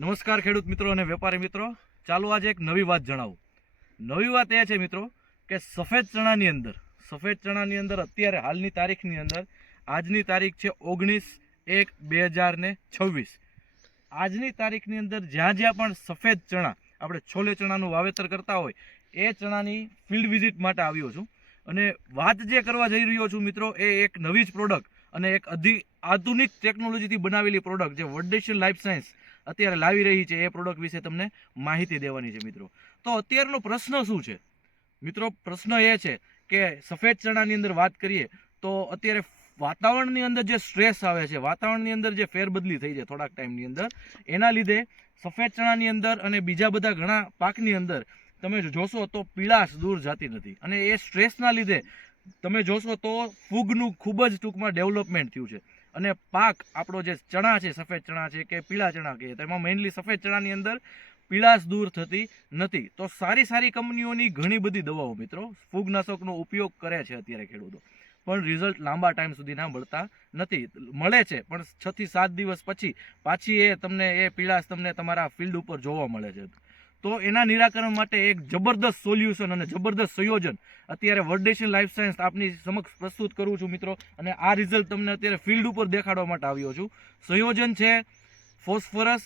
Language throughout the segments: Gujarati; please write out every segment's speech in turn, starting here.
નમસ્કાર ખેડૂત મિત્રો અને વેપારી મિત્રો. ચાલો આજે એક નવી વાત જણાવું. નવી વાત એ છે મિત્રો કે સફેદ ચણાની અંદર, સફેદ ચણાની અંદર અત્યારે હાલની તારીખની અંદર, આજની તારીખ છે ઓગણીસ એક બે હજાર ને છવ્વીસ. આજની તારીખની અંદર જ્યાં જ્યાં પણ સફેદ ચણા આપણે છોલે ચણાનું વાવેતર કરતા હોય, એ ચણાની ફિલ્ડ વિઝિટ માટે આવ્યો છું. અને વાત જે કરવા જઈ રહ્યો છું મિત્રો એ એક નવી જ પ્રોડક્ટ અને એક અધિ, આધુનિક ટેકનોલોજીથી બનાવેલી પ્રોડક્ટ જે વર્ડેશન લાઈફ સાયન્સ અત્યારે લાવી રહી છે, એ પ્રોડક્ટ વિશે તમને માહિતી દેવાની છે મિત્રો. તો અત્યારનો પ્રશ્ન શું છે? મિત્રો, પ્રશ્ન એ છે કે સફેદ ચણાની અંદર વાત કરીએ, તો અત્યારે વાતાવરણની અંદર જે સ્ટ્રેસ આવે છે, વાતાવરણની અંદર જે ફેરબદલી થઈ છે થોડાક ટાઈમની અંદર, એના લીધે સફેદ ચણાની અંદર અને બીજા બધા ઘણા પાકની અંદર તમે જોશો તો પીળાશ દૂર જતી નથી. અને એ સ્ટ્રેસના લીધે તમે જોશો તો ફૂગનું ખૂબ જ ટૂંકમાં ડેવલપમેન્ટ થયું છે. અને પાક આપણો જે ચણા છે, સફેદ ચણા છે કે પીળા ચણા કહીએ, તો એમાં મેઇનલી સફેદ ચણાની અંદર પીળાશ દૂર થતી નથી. તો સારી સારી કંપનીઓની ઘણી બધી દવાઓ મિત્રો ફૂગનાશકનો ઉપયોગ કરે છે અત્યારે ખેડૂતો. પણ રિઝલ્ટ લાંબા ટાઈમ સુધી ના મળતા નથી. મળે છે, પણ છ થી સાત દિવસ પછી પાછી એ તમને એ પીળાશ તમને તમારા ફિલ્ડ ઉપર જોવા મળે છે. તો એના નિરાકરણ માટે એક જબરદસ્ત સોલ્યુશન અને જબરદસ્ત સંયોજન અત્યારે વર્ડેશન લાઈફ સાયન્સ આપની સમક્ષ પ્રસ્તુત કરું છું મિત્રો અને આ રિઝલ્ટ તમને અત્યારે ફિલ્ડ ઉપર દેખાડવા માટે આવ્યો છું. સંયોજન છે ફોસ્ફરસ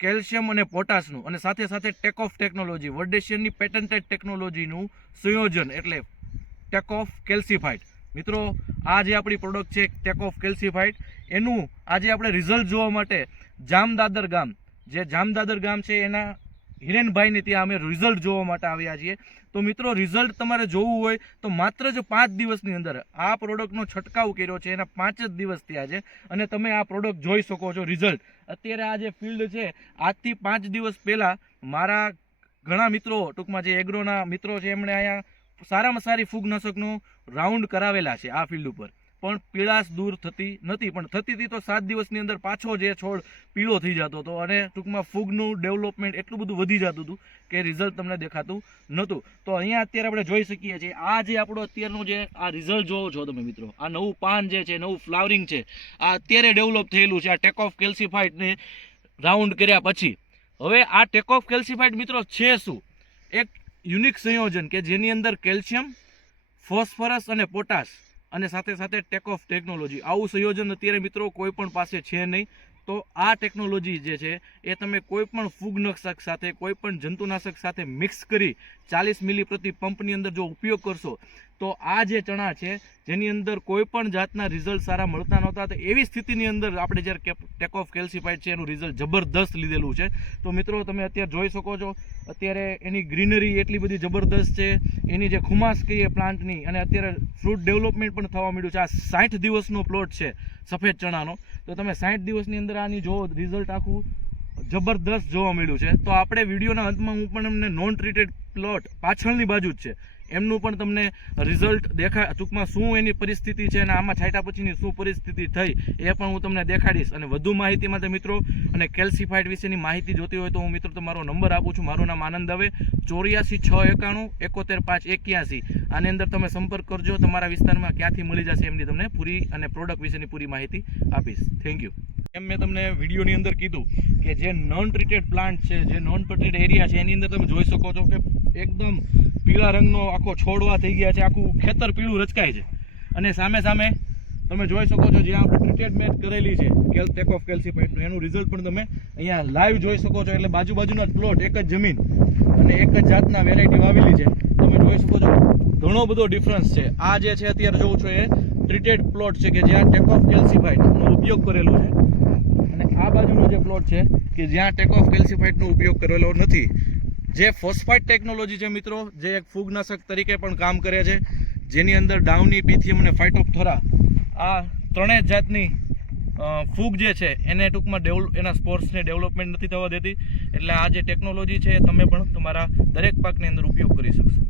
કેલ્શિયમ અને પોટાશનું અને સાથે સાથે ટેક ઓફ ટેકનોલોજી વર્ડેશિયનની પેટન્ટેડ ટેકનોલોજીનું સંયોજન એટલે ટેક ઓફ કેલ્સીફાઈડ મિત્રો, આ જે આપણી પ્રોડક્ટ છે ટેક ઓફ કેલ્સીફાઈડ એનું આજે આપણે રિઝલ્ટ જોવા માટે જામદાદર ગામ, જે જામદાદર ગામ છે, એના હિરેનભાઈને ત્યાં અમે રિઝલ્ટ જોવા માટે આવ્યા છીએ. તો મિત્રો રિઝલ્ટ તમારે જોવું હોય તો માત્ર જ પાંચ દિવસની અંદર આ પ્રોડક્ટનો છંટકાવ કર્યો છે. એના પાંચ જ દિવસ થયા છે. અને તમે આ પ્રોડક્ટ જોઈ શકો છો રિઝલ્ટ અત્યારે આ જે ફિલ્ડ છે, આજથી પાંચ દિવસ પહેલાં મારા ઘણા મિત્રો, ટૂંકમાં જે એગ્રોના મિત્રો છે, એમણે અહીંયા સારામાં સારી ફૂગનાશકનું રાઉન્ડ કરાવેલા છે આ ફિલ્ડ ઉપર. પણ પીળાશ દૂર થતી નથી. પણ થતી હતી તો સાત દિવસની અંદર પાછો જે છોડ પીળો થઈ જતો હતો અને ટૂંકમાં ફૂગનું ડેવલપમેન્ટ એટલું બધું વધી જતું હતું કે રિઝલ્ટ તમને દેખાતું નહોતું. તો અહીંયા અત્યારે આપણે જોઈ શકીએ છીએ, આ જે આપણો અત્યારનું જે આ રિઝલ્ટ જોવો છો તમે મિત્રો, આ નવું પાન જે છે, નવું ફ્લાવરિંગ છે, આ અત્યારે ડેવલપ થયેલું છે, આ ટેક ઓફ કેલ્સીફાઈડને રાઉન્ડ કર્યા પછી. હવે આ ટેક ઓફ કેલ્સિફાઇડ મિત્રો છે શું? એક યુનિક સંયોજન કે જેની અંદર કેલ્શિયમ, ફોસ્ફરસ અને પોટાશ અને સાથે સાથે ટેક ઓફ ટેકનોલોજી આવું સંયોજન અત્યારે મિત્રો કોઈ પણ પાસે છે નહીં. તો આ ટેકનોલોજી જે છે, એ તમે કોઈ પણ ફૂગનાશક સાથે, કોઈ પણ જંતુનાશક સાથે મિક્સ કરી ચાલીસ મિલી પ્રતિ પંપની અંદર જો ઉપયોગ કરશો તો આ જે ચણા છે, જેની અંદર કોઈ પણ જાતના રિઝલ્ટ સારા મળતા નહોતા, તો એવી સ્થિતિની અંદર આપણે જ્યારે ટેક ઓફ કેલ્સીફાઈડ છે, એનું રિઝલ્ટ જબરદસ્ત લીધેલું છે. તો મિત્રો, તમે અત્યારે જોઈ શકો છો, અત્યારે એની ગ્રીનરી એટલી બધી જબરદસ્ત છે, એની જે ખુમાસ કહીએ પ્લાન્ટની અને અત્યારે ફ્રૂટ ડેવલપમેન્ટ પણ થવા માંડ્યું છે. આ સાઠ દિવસનો પ્લોટ છે સફેદ ચણાનો. તો તમે સાઠ દિવસની અંદર આની જો રિઝલ્ટ આખું જબરદસ્ત જોવા મળ્યું છે. તો આપણે વિડીયોના અંતમાં હું પણ અમને નોન ટ્રીટેડ પ્લોટ પાછળની બાજુ જ છે. એમનું પણ તમને રિઝલ્ટ દેખા ટૂંકમાં શું એની પરિસ્થિતિ છે અને આમાં છાંટ્યા પછીની શું પરિસ્થિતિ થઈ, એ પણ હું તમને દેખાડીશ. અને વધુ માહિતી માટે મિત્રો, અને કેલ્સીફાઈડ વિશેની માહિતી જોતી હોય તો હું મિત્રો તમારો નંબર આપું છું. મારું નામ આનંદ દવે, ચોર્યાસી છ એકાણું, એકોતેર પાંચ એક્યાસી. આની અંદર તમે સંપર્ક કરજો, તમારા વિસ્તારમાં ક્યાંથી મળી જશે એમની તમને પૂરી અને પ્રોડક્ટ વિશેની પૂરી માહિતી આપીશ. થેન્ક યુ એમ મેં તમને વિડીયોની અંદર કીધું કે જે નોન ટ્રીટેડ પ્લાન્ટ છે, જે નોન ટ્રીટેડ એરિયા છે, એની અંદર તમે જોઈ શકો છો કે એકદમ પીળા રંગનો આખો છોડવા થઈ ગયા છે, આખું ખેતર પીળું રચકાય છે. અને સામે સામે તમે જોઈ શકો છો જ્યાં આપણે મેચ કરેલી છે કેલ ટેક ઓફ કેલ્સીફાઈડનું એનું રિઝલ્ટ પણ તમે અહીંયા લાઈવ જોઈ શકો છો, એટલે બાજુ બાજુના જ પ્લોટ એક જ જમીન અને એક જ જાતના વેરાયટી વાવેલી છે. તમે જોઈ શકો છો, ઘણો બધો ડિફરન્સ છે. આ જે છે અત્યારે જોઉં છો એ ટ્રીટેડ પ્લોટ છે કે જ્યાં ટેક ઓફ કેલ્સીફાઈડનો ઉપયોગ કરેલો છે. અને આ બાજુનો જે પ્લોટ છે કે જ્યાં ટેક ઓફ કેલ્સીફાઈડનો ઉપયોગ કરેલો નથી. જે ફોસ્ફાઇટ ટેકનોલોજી છે મિત્રો, જે એક ફૂગનાશક તરીકે પણ કામ કરે છે, જેની અંદર ડાઉની, પીથિયમ અને ફાઇટોપથોરા, આ ત્રણેય જાતની ફૂગ જે છે, એને ટૂંકમાં ડેવલપ એના સ્પોર્ટ્સને ડેવલપમેન્ટ નથી થવા દેતી. એટલે આ જે ટેકનોલોજી છે તમે પણ તમારા દરેક પાકની અંદર ઉપયોગ કરી શકશો.